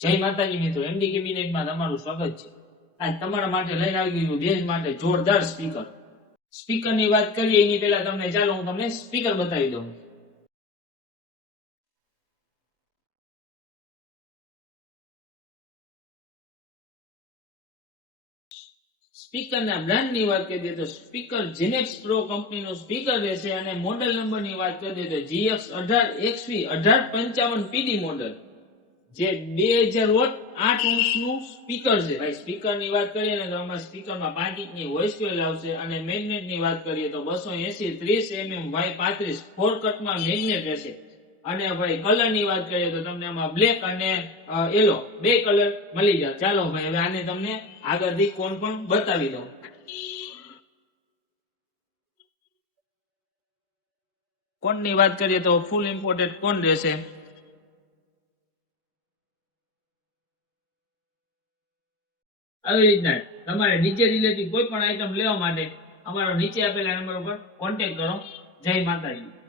જય માતાજી મિત્રો, એમડી કેબિનેટમાં તમારું સ્વાગત છે। આજ તમારા માટે લઈને આવી ગયું બેઝ માટે જોરદાર સ્પીકર। સ્પીકરની વાત કરીએ એની પહેલા ચાલો હું તમને સ્પીકર બતાવી દઉં। સ્પીકરના બ્રાન્ડની વાત કરીએ તો સ્પીકર જેનેક્સ પ્રો કંપનીનું સ્પીકર રહેશે અને મોડેલ નંબરની વાત કરીએ તો GX18XV 1855 PD મોડેલ, જે 2000 વોટ 8 ઓહ્મનું સ્પીકર છે। ભાઈ સ્પીકરની વાત કરીએ ને તો આમાં સ્પીકરમાં 5 ઇંચની વોઇસ કોઇલ આવશે અને મેગ્નેટની વાત કરીએ તો 280 30 mm Y35 4 કટમાં મેગ્નેટ રહેશે। અને ભાઈ કલરની વાત કરીએ તો તમને આમાં બ્લેક અને યેલો બે કલર મળી જાય। ચાલો ભાઈ હવે આને તમને આગળથી કોણ પણ બતાવી દઉં। કોણની વાત કરીએ તો ફૂલ ઇમ્પોર્ટેડ કોણ રહેશે। આવી રીતના તમારે નીચે રિલેટિવ કોઈ પણ આઈટમ લેવા માટે અમારો નીચે આપેલા નંબર ઉપર કોન્ટેક્ટ કરો। જય માતાજી।